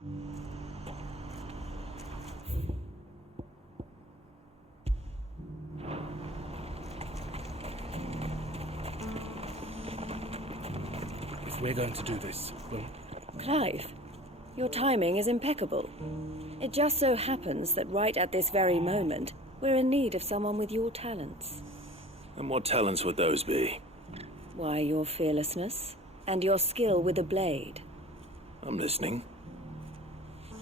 If we're going to do this, we'll... Clive, your timing is impeccable. It just so happens that right at this very moment, we're in need of someone with your talents. And what talents would those be? Why, your fearlessness, and your skill with a blade. I'm listening.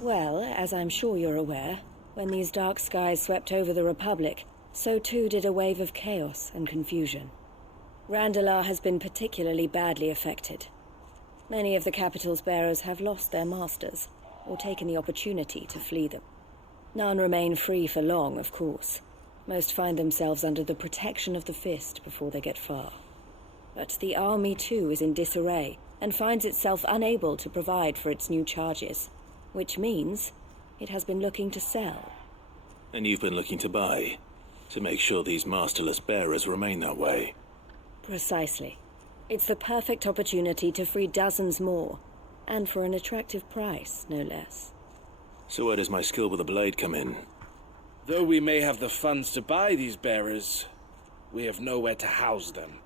Well, as I'm sure you're aware, when these dark skies swept over the Republic, so too did a wave of chaos and confusion. Randalar has been particularly badly affected. Many of the capital's bearers have lost their masters, or taken the opportunity to flee them. None remain free for long, of course. Most find themselves under the protection of the Fist before they get far. But the army too is in disarray, and finds itself unable to provide for its new charges. Which means it has been looking to sell. And you've been looking to buy, to make sure these masterless bearers remain that way. Precisely. It's the perfect opportunity to free dozens more, and for an attractive price, no less. So where does my skill with the blade come in? Though we may have the funds to buy these bearers, we have nowhere to house them.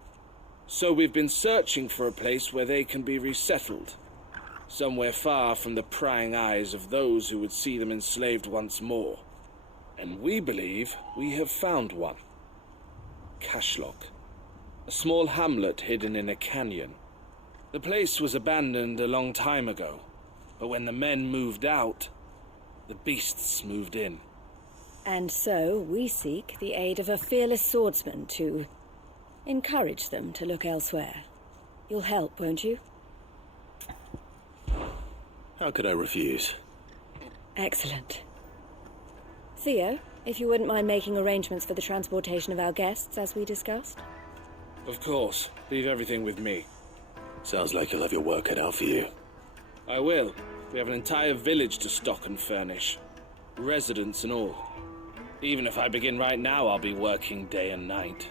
So we've been searching for a place where they can be resettled. Somewhere far from the prying eyes of those who would see them enslaved once more. And we believe we have found one. Cashlock. A small hamlet hidden in a canyon. The place was abandoned a long time ago, but when the men moved out, the beasts moved in. And so we seek the aid of a fearless swordsman to encourage them to look elsewhere. You'll help, won't you? How could I refuse? Excellent. Theo, if you wouldn't mind making arrangements for the transportation of our guests, as we discussed? Of course. Leave everything with me. Sounds like you'll have your work cut out for you. I will. We have an entire village to stock and furnish. Residents and all. Even if I begin right now, I'll be working day and night.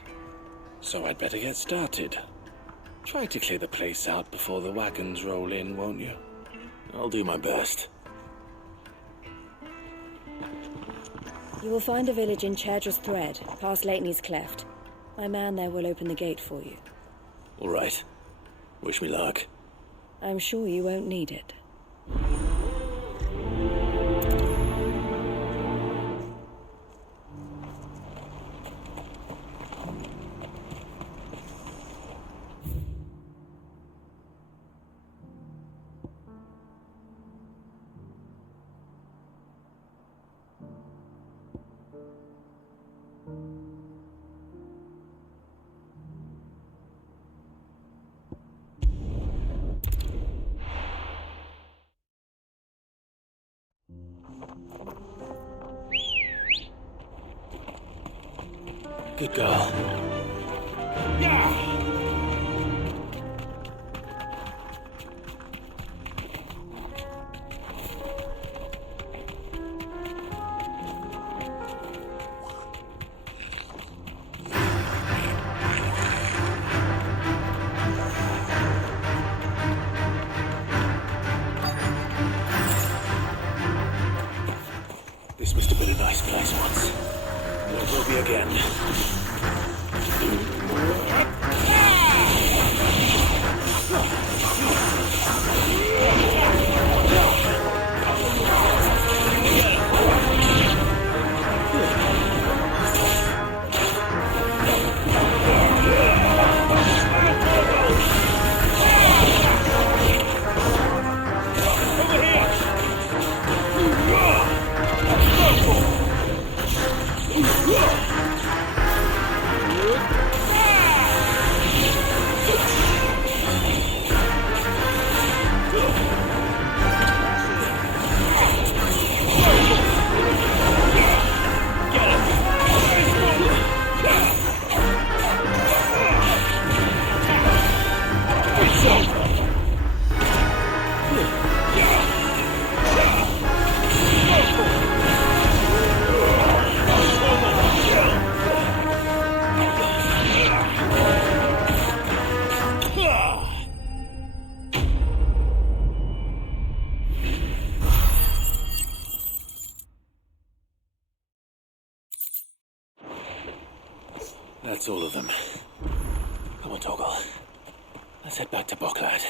So I'd better get started. Try to clear the place out before the wagons roll in, won't you? I'll do my best. You will find a village in Chaidra's Thread, past Leitney's Cleft. My man there will open the gate for you. All right. Wish me luck. I'm sure you won't need it. Good girl. This must have been a nice place once. And it will be again. That's all of them. Come on, Toggle. Let's head back to Boklad.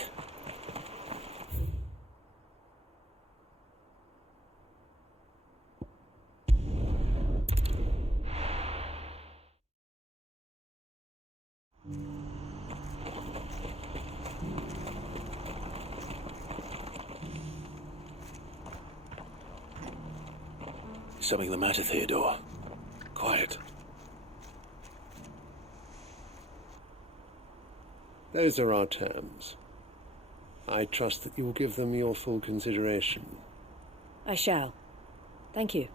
Something the matter, Theodore? Quiet. Those are our terms. I trust that you will give them your full consideration. I shall. Thank you.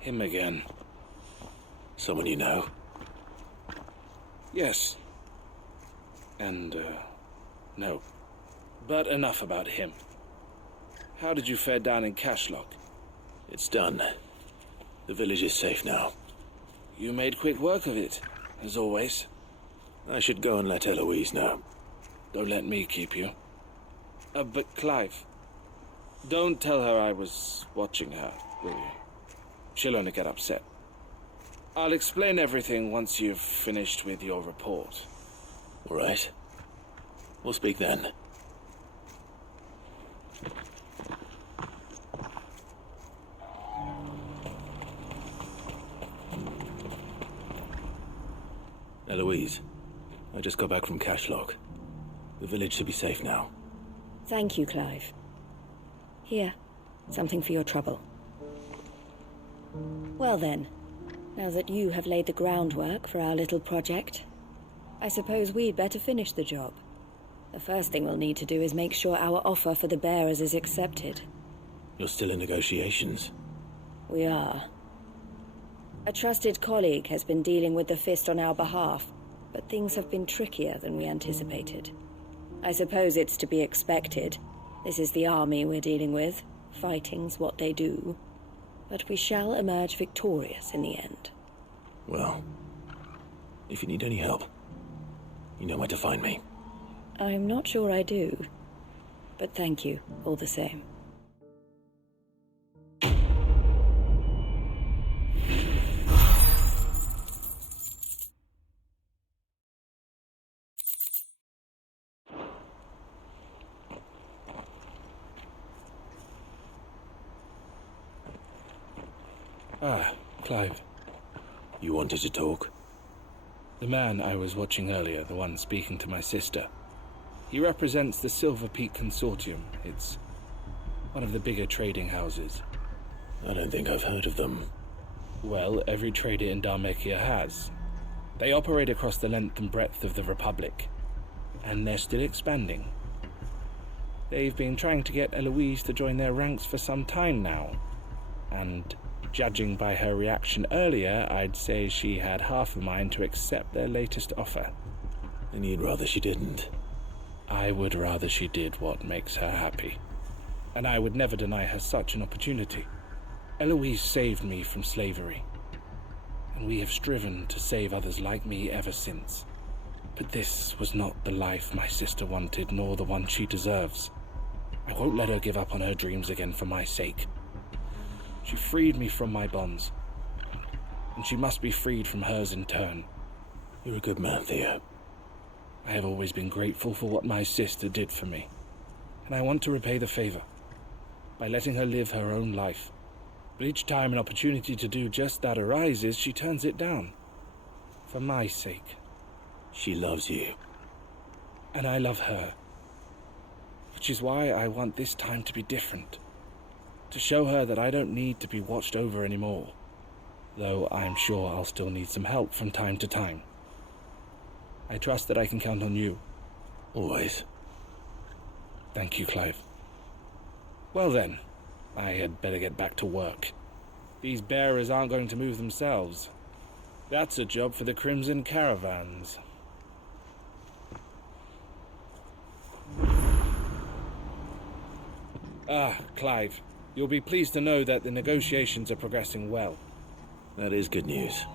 Him again. Someone you know? Yes. And, no. But enough about him. How did you fare down in Cashlock? It's done. The village is safe now. You made quick work of it, as always. I should go and let Eloise know. Don't let me keep you. But Clive, don't tell her I was watching her, will you? She'll only get upset. I'll explain everything once you've finished with your report. All right. We'll speak then. Eloise, I just got back from Cashlock. The village should be safe now. Thank you, Clive. Here, something for your trouble. Well then, now that you have laid the groundwork for our little project, I suppose we'd better finish the job. The first thing we'll need to do is make sure our offer for the bearers is accepted. You're still in negotiations? We are. A trusted colleague has been dealing with the Fist on our behalf, but things have been trickier than we anticipated. I suppose it's to be expected. This is the army we're dealing with. Fighting's what they do. But we shall emerge victorious in the end. Well, if you need any help, you know where to find me. I'm not sure I do. But thank you, all the same. Ah, Clive. You wanted to talk? The man I was watching earlier, the one speaking to my sister. He represents the Silver Peak Consortium. It's one of the bigger trading houses. I don't think I've heard of them. Well, every trader in Dhalmekia has. They operate across the length and breadth of the Republic, and they're still expanding. They've been trying to get Eloise to join their ranks for some time now, and judging by her reaction earlier, I'd say she had half a mind to accept their latest offer. And you'd rather she didn't? I would rather she did what makes her happy. And I would never deny her such an opportunity. Eloise saved me from slavery, and we have striven to save others like me ever since. But this was not the life my sister wanted, nor the one she deserves. I won't let her give up on her dreams again for my sake. She freed me from my bonds, and she must be freed from hers in turn. You're a good man, Theo. I have always been grateful for what my sister did for me, and I want to repay the favor by letting her live her own life. But each time an opportunity to do just that arises, she turns it down. For my sake. She loves you. And I love her. Which is why I want this time to be different. To show her that I don't need to be watched over anymore. Though I'm sure I'll still need some help from time to time. I trust that I can count on you. Always. Thank you, Clive. Well then, I had better get back to work. These bearers aren't going to move themselves. That's a job for the Crimson Caravans. Ah, Clive, you'll be pleased to know that the negotiations are progressing well. That is good news.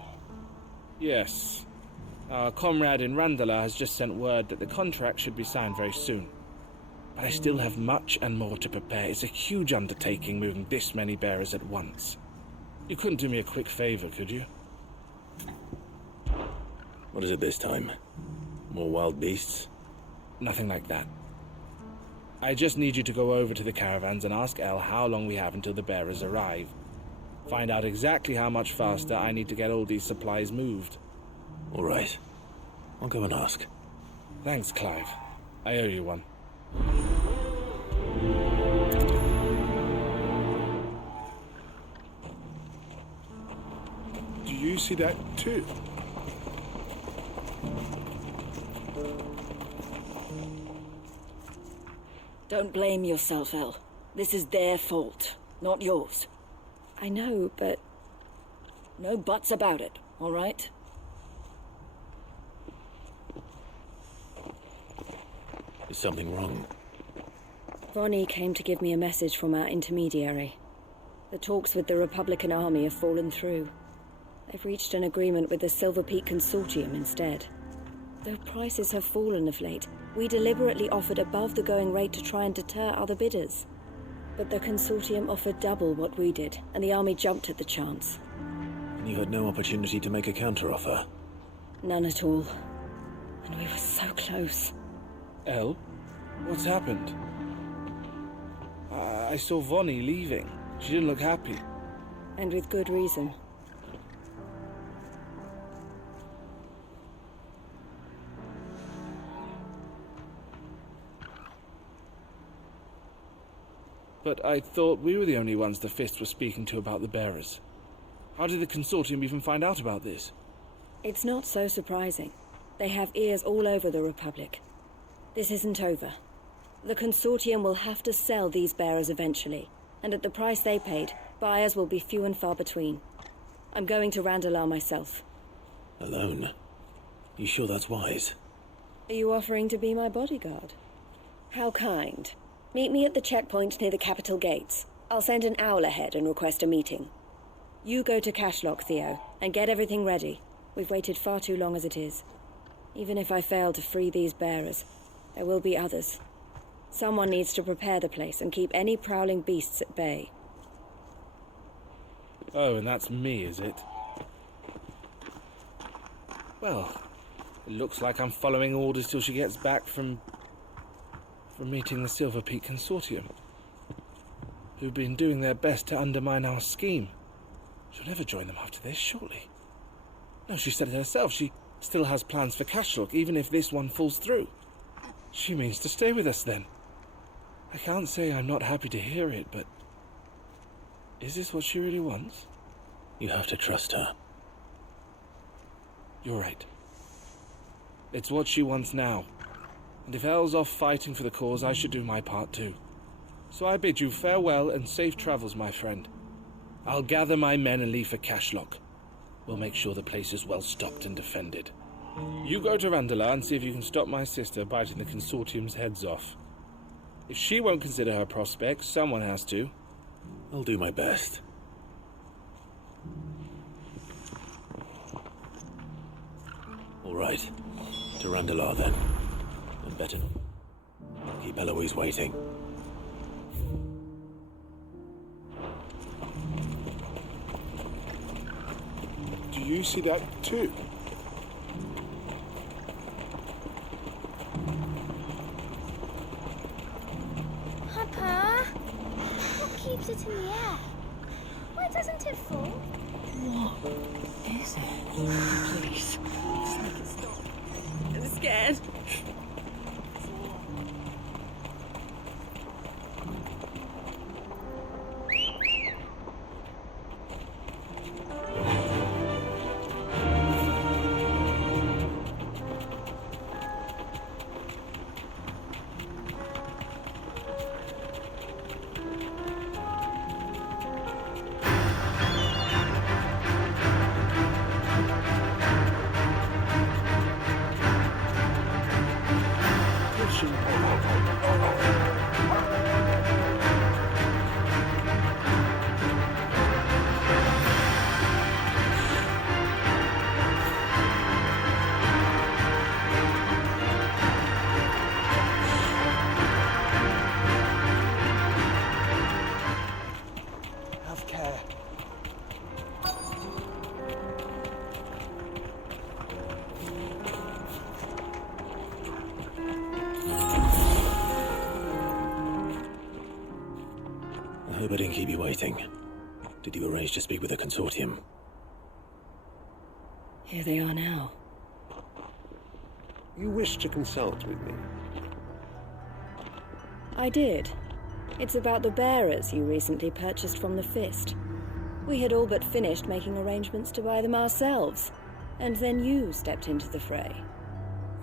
Yes. Our comrade in Randala has just sent word that the contract should be signed very soon. But I still have much and more to prepare. It's a huge undertaking moving this many bearers at once. You couldn't do me a quick favor, could you? What is it this time? More wild beasts? Nothing like that. I just need you to go over to the caravans and ask El how long we have until the bearers arrive. Find out exactly how much faster I need to get all these supplies moved. All right. I'll go and ask. Thanks, Clive. I owe you one. Do you see that too? Don't blame yourself, El. This is their fault, not yours. I know, but... no buts about it, all right? Is something wrong? Vonnie came to give me a message from our intermediary. The talks with the Republican Army have fallen through. They've reached an agreement with the Silver Peak Consortium instead. Though prices have fallen of late, we deliberately offered above the going rate to try and deter other bidders. But the Consortium offered double what we did, and the Army jumped at the chance. And you had no opportunity to make a counteroffer? None at all. And we were so close. El? What's happened? I saw Vonnie leaving. She didn't look happy. And with good reason. But I thought we were the only ones the Fist were speaking to about the bearers. How did the Consortium even find out about this? It's not so surprising. They have ears all over the Republic. This isn't over. The Consortium will have to sell these bearers eventually, and at the price they paid, buyers will be few and far between. I'm going to Randalar myself. Alone? You sure that's wise? Are you offering to be my bodyguard? How kind. Meet me at the checkpoint near the capital gates. I'll send an owl ahead and request a meeting. You go to Cashlock, Theo, and get everything ready. We've waited far too long as it is. Even if I fail to free these bearers, there will be others. Someone needs to prepare the place and keep any prowling beasts at bay. Oh, and that's me, is it? Well, it looks like I'm following orders till she gets back from meeting the Silver Peak Consortium, who've been doing their best to undermine our scheme. She'll never join them after this, surely. No, she said it herself. She still has plans for Cashlock, even if this one falls through. She means to stay with us, then. I can't say I'm not happy to hear it, but... is this what she really wants? You have to trust her. You're right. It's what she wants now. And if El's off fighting for the cause, I should do my part too. So I bid you farewell and safe travels, my friend. I'll gather my men and leave for Cashlock. We'll make sure the place is well stocked and defended. You go to Randalar and see if you can stop my sister biting the Consortium's heads off. If she won't consider her prospects, someone has to. I'll do my best. All right. To Randalar, then. And better not keep Eloise waiting. Do you see that too? Papa, what keeps it in the air? Why doesn't it fall? What is it? Please. Make it stop. I'm scared. Hope I didn't keep you waiting. Did you arrange to speak with the consortium? Here they are now. You wish to consult with me? I did. It's about the bearers you recently purchased from the Fist. We had all but finished making arrangements to buy them ourselves, and then you stepped into the fray.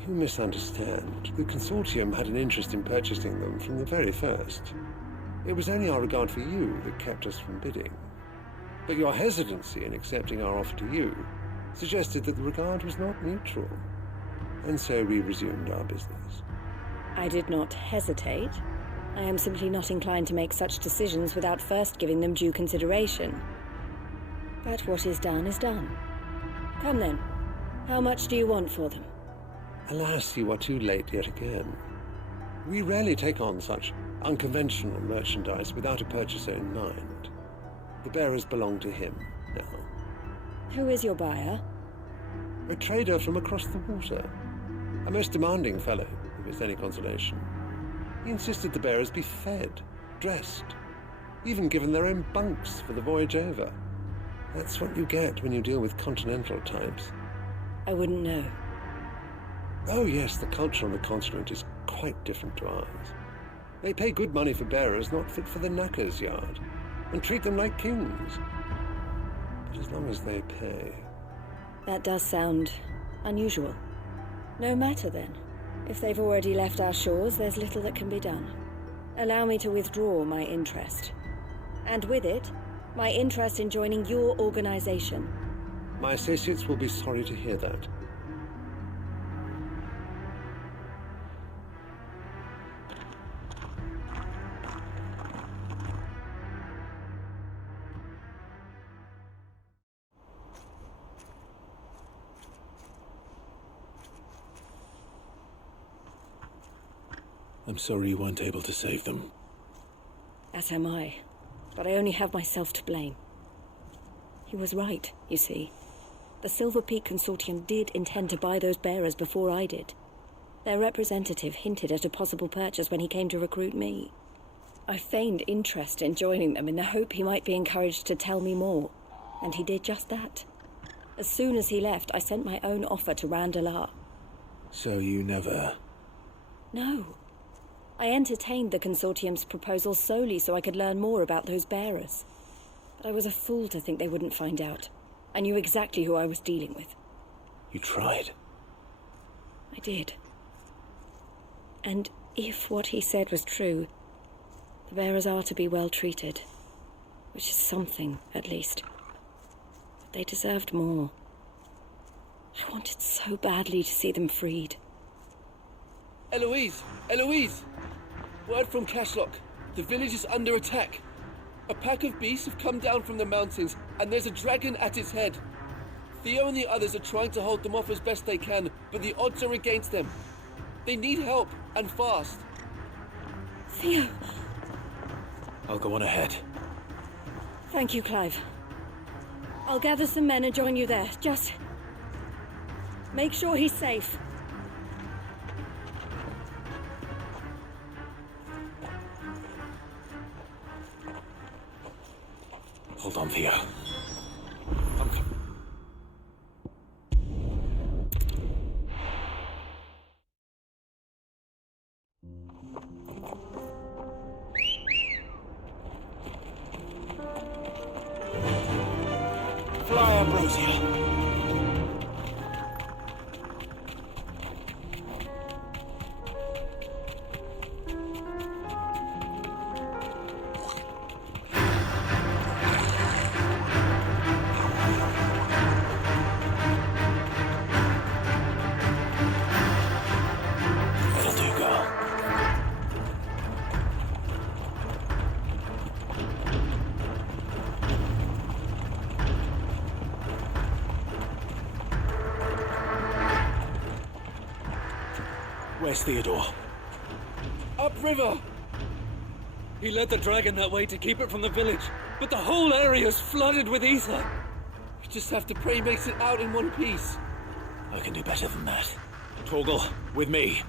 You misunderstand. The consortium had an interest in purchasing them from the very first. It was only our regard for you that kept us from bidding. But your hesitancy in accepting our offer to you suggested that the regard was not mutual. And so we resumed our business. I did not hesitate. I am simply not inclined to make such decisions without first giving them due consideration. But what is done is done. Come then. How much do you want for them? Alas, you are too late yet again. We rarely take on such unconventional merchandise without a purchaser in mind. The bearers belong to him now. Who is your buyer? A trader from across the water. A most demanding fellow, if it's any consolation. He insisted the bearers be fed, dressed, even given their own bunks for the voyage over. That's what you get when you deal with continental types. I wouldn't know. Oh yes, the culture on the continent is quite different to ours. They pay good money for bearers not fit for the knacker's yard, and treat them like kings. But as long as they pay... That does sound unusual. No matter then. If they've already left our shores, there's little that can be done. Allow me to withdraw my interest. And with it, my interest in joining your organization. My associates will be sorry to hear that. I'm sorry you weren't able to save them. As am I. But I only have myself to blame. He was right, you see. The Silver Peak Consortium did intend to buy those bearers before I did. Their representative hinted at a possible purchase when he came to recruit me. I feigned interest in joining them in the hope he might be encouraged to tell me more, and he did just that. As soon as he left, I sent my own offer to Randalar. So you never... No. I entertained the Consortium's proposal solely so I could learn more about those bearers. But I was a fool to think they wouldn't find out. I knew exactly who I was dealing with. You tried. I did. And if what he said was true, the bearers are to be well treated. Which is something, at least. But they deserved more. I wanted so badly to see them freed. Eloise! Eloise! Word from Cashlock. The village is under attack. A pack of beasts have come down from the mountains, and there's a dragon at its head. Theo and the others are trying to hold them off as best they can, but the odds are against them. They need help, and fast. Theo! I'll go on ahead. Thank you, Clive. I'll gather some men and join you there. Just... make sure he's safe. Hold on, Theo. Fly up, Rosia. Where's Theodore? Upriver! He led the dragon that way to keep it from the village, but the whole area's flooded with ether. We just have to pray he makes it out in one piece. I can do better than that. Torgal, with me.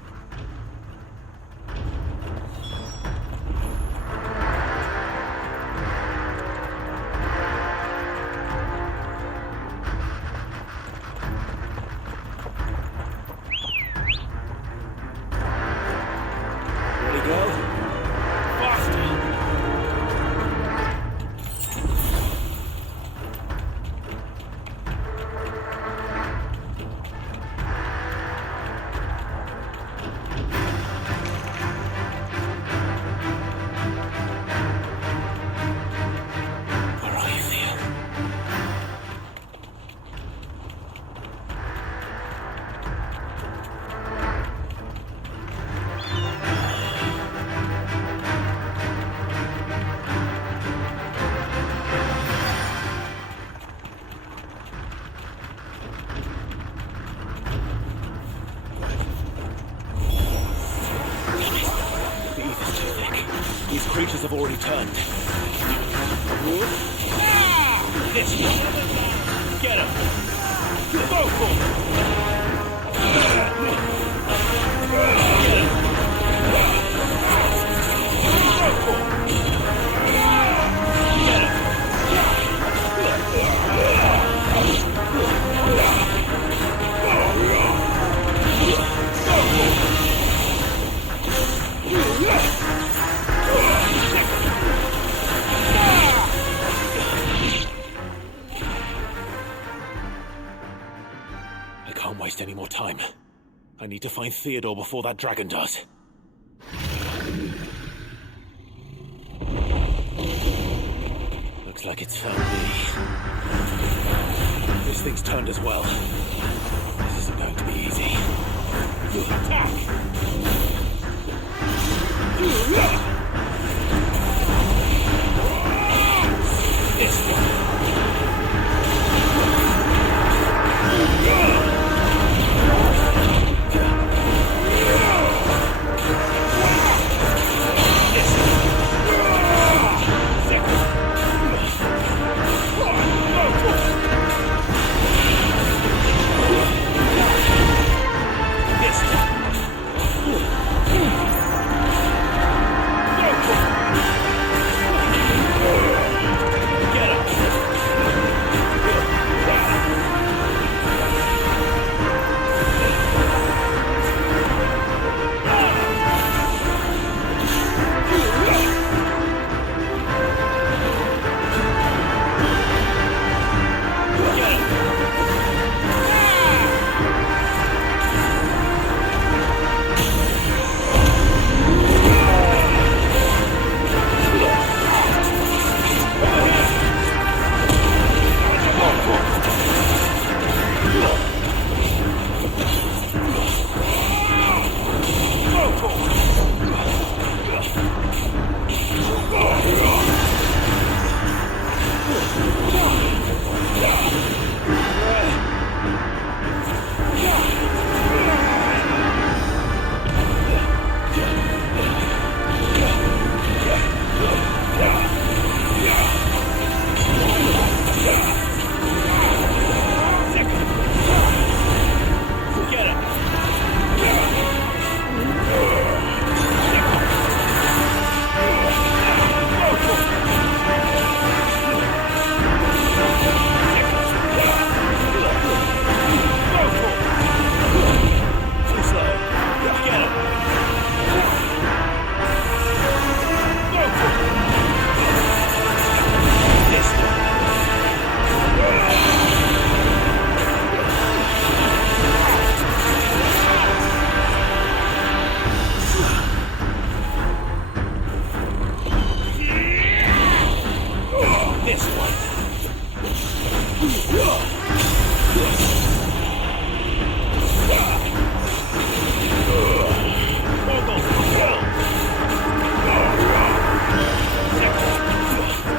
These creatures have already turned. This one. Get him. Go for it. Get him. Go for it. Get him. I can't waste any more time. I need to find Theodore before that dragon does. Looks like it's found me. This thing's turned as well. This isn't going to be easy. Attack! This one.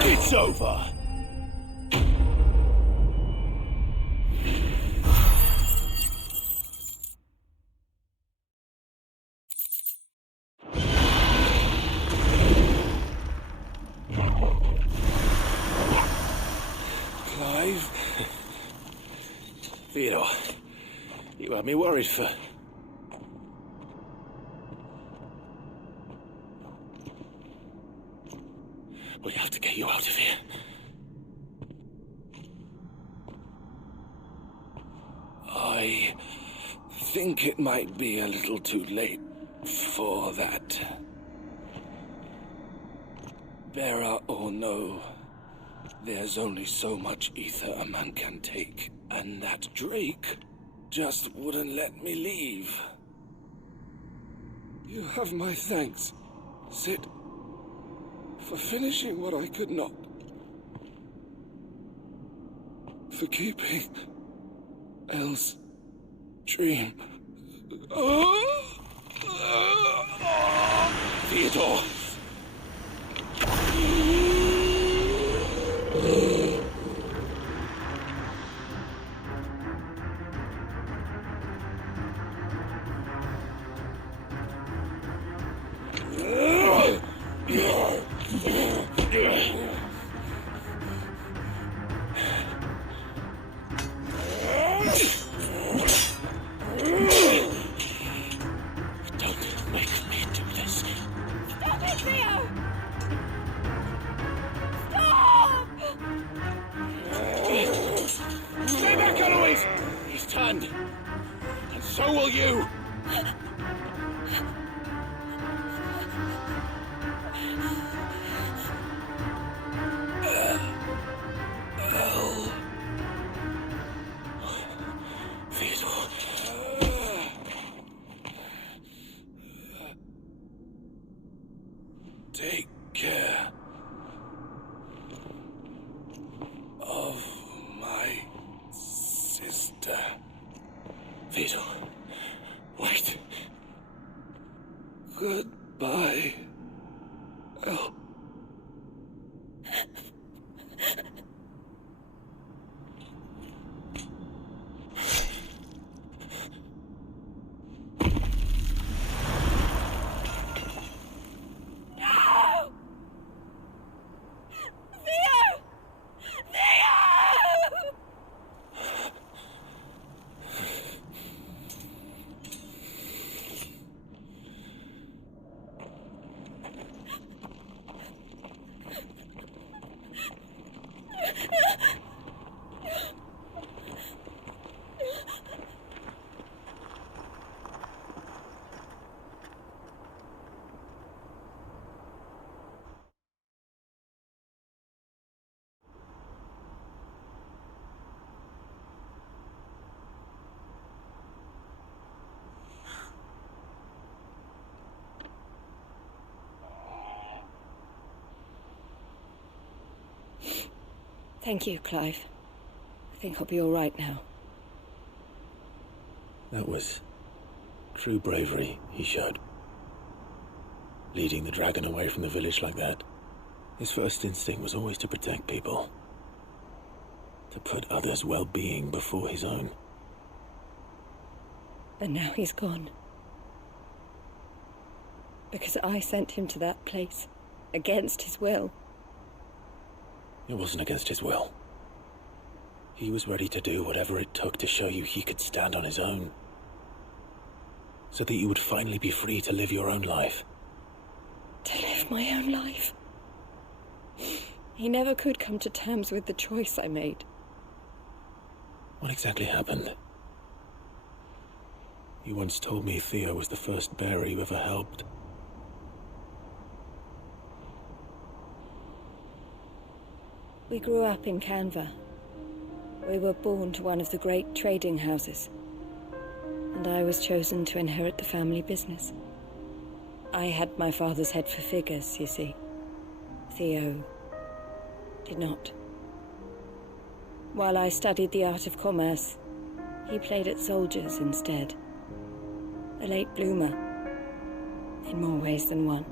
It's over. Clive? Theodore, you had me worried for... We have to get you out of here. I think it might be a little too late for that. Bearer or no, there's only so much ether a man can take, and that Drake just wouldn't let me leave. You have my thanks, Sid, for finishing what I could not. For keeping Elle's dream. Theodore! you! Take care of my sister. Vito, wait. Goodbye, El. Thank you, Clive. I think I'll be all right now. That was true bravery he showed. Leading the dragon away from the village like that. His first instinct was always to protect people. To put others' well-being before his own. And now he's gone. Because I sent him to that place, against his will. It wasn't against his will. He was ready to do whatever it took to show you he could stand on his own. So that you would finally be free to live your own life. To live my own life. He never could come to terms with the choice I made. What exactly happened? You once told me Theo was the first bearer you ever helped. We grew up in Canva. We were born to one of the great trading houses. And I was chosen to inherit the family business. I had my father's head for figures, you see. Theo did not. While I studied the art of commerce, he played at soldiers instead. A late bloomer, in more ways than one.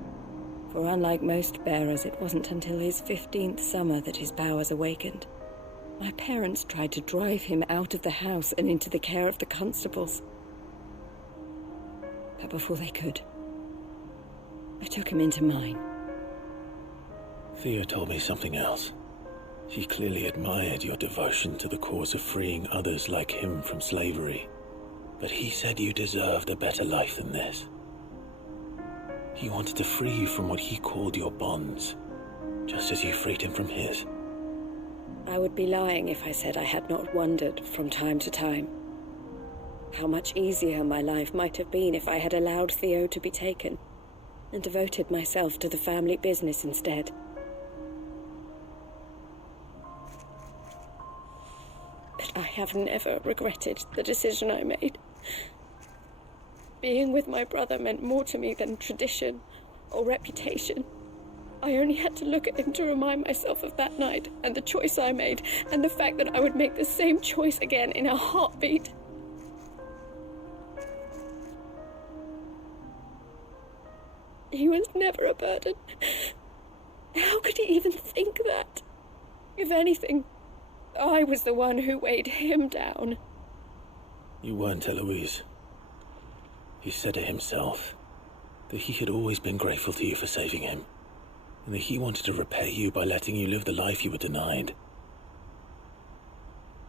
For unlike most bearers, it wasn't until his 15th summer that his powers awakened. My parents tried to drive him out of the house and into the care of the constables. But before they could, I took him into mine. Theo told me something else. He clearly admired your devotion to the cause of freeing others like him from slavery. But he said you deserved a better life than this. He wanted to free you from what he called your bonds, just as you freed him from his. I would be lying if I said I had not wondered from time to time how much easier my life might have been if I had allowed Theo to be taken and devoted myself to the family business instead. But I have never regretted the decision I made. Being with my brother meant more to me than tradition or reputation. I only had to look at him to remind myself of that night and the choice I made and the fact that I would make the same choice again in a heartbeat. He was never a burden. How could he even think that? If anything, I was the one who weighed him down. You weren't, Eloise. He said it himself, that he had always been grateful to you for saving him, and that he wanted to repay you by letting you live the life you were denied.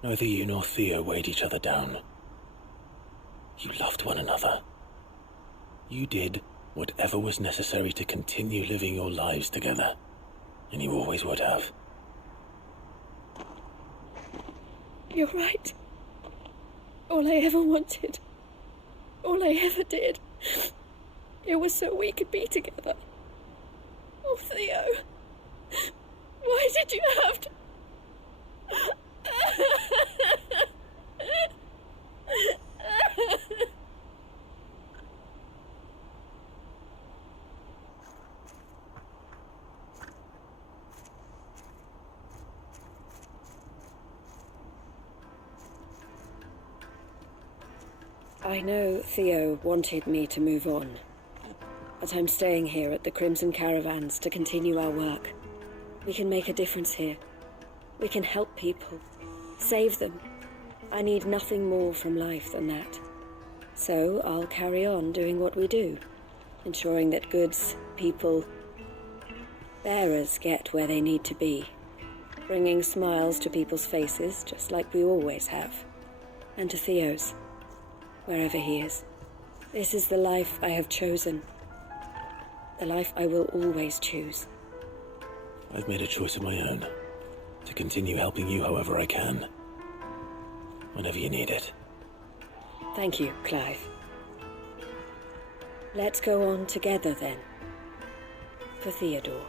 Neither you nor Theo weighed each other down. You loved one another. You did whatever was necessary to continue living your lives together, and you always would have. You're right. All I ever wanted All I ever did. It was so we could be together. Oh, Theo. Why did you have to... I know Theo wanted me to move on, but I'm staying here at the Crimson Caravans to continue our work. We can make a difference here. We can help people, save them. I need nothing more from life than that. So I'll carry on doing what we do, ensuring that goods, people, bearers get where they need to be, bringing smiles to people's faces just like we always have, and to Theo's. Wherever he is. This is the life I have chosen. The life I will always choose. I've made a choice of my own. To continue helping you however I can. Whenever you need it. Thank you, Clive. Let's go on together then. For Theodore.